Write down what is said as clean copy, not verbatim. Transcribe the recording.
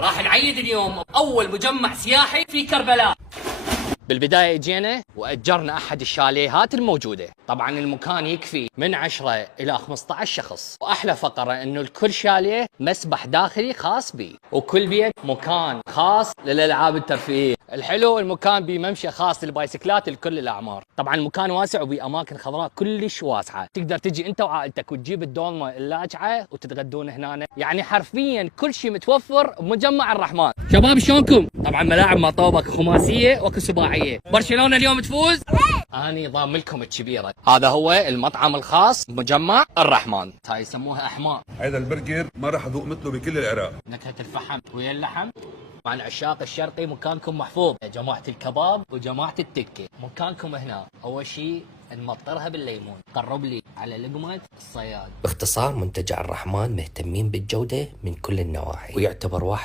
راح نعيد اليوم أول مجمع سياحي في كربلاء. بالبداية اجينا واجرنا احد الشاليهات الموجودة. طبعا المكان يكفي من 10 الى 15 شخص، واحلى فقرة انه الكل شاليه مسبح داخلي خاص به، وكل بيت مكان خاص للالعاب الترفيهية. الحلو المكان بممشى خاص للبايسكلات لكل الاعمار. طبعا المكان واسع وباماكن خضراء كلش واسعة، تقدر تجي انت وعائلتك وتجيب الدولمة اللاجعة وتتغدون هنا. يعني حرفيا كل شيء متوفر بمجمع الرحمن. شباب شلونكم؟ طبعا ملاعب مطابق خماسية وسباعية. برشلونة اليوم تفوز؟ اني ضامن لكم الكبيرة. هذا هو المطعم الخاص بمجمع الرحمن، هاي يسموها احماء. هذا البرجر ما راح اذوق مثله بكل العراق. نكهة الفحم ويا اللحم. طبعا عشاق الشرقي مكانكم محفوظ، يا جماعة الكباب وجماعة التكة مكانكم هنا. اول شيء نمطرها بالليمون، قرب لي على لقمة الصياد. باختصار منتجع الرحمن مهتمين بالجودة من كل النواحي، ويعتبر واحد